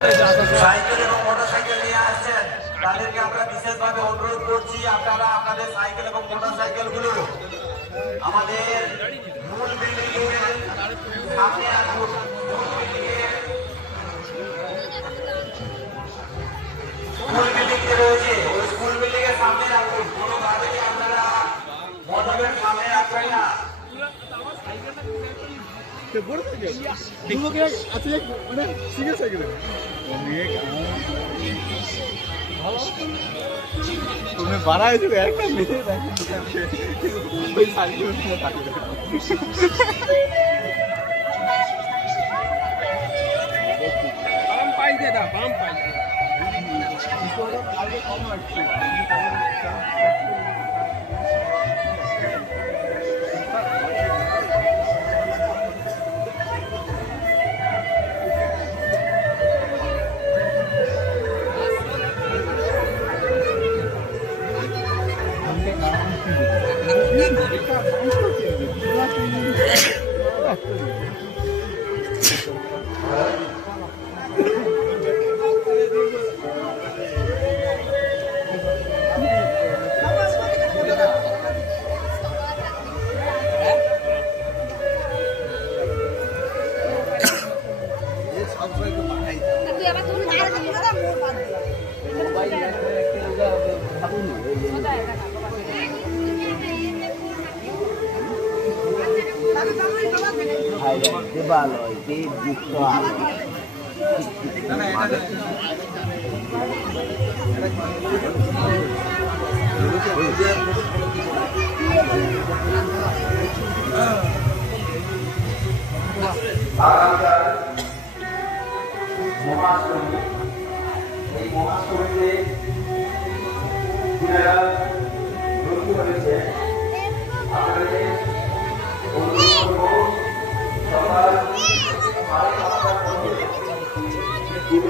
Cycle এবং motorcycle নিয়ে আসছেন। তাদেরকে আমরা বিশেষভাবে অনুরোধ করছি, আপনারা আপনাদের সাইকেল এবং মোটরসাইকেলগুলো আমাদের মূল বিল্ডিং সামনে তুমি বাড়াইছো একটা মেয়ে দেখো। ওই সাইকেল পাই দে দা বাম পাই দে তুই আবার তুমি না দিবি না? মোর বাদ দেবালয়। দেব যুক্ত আলোয় এই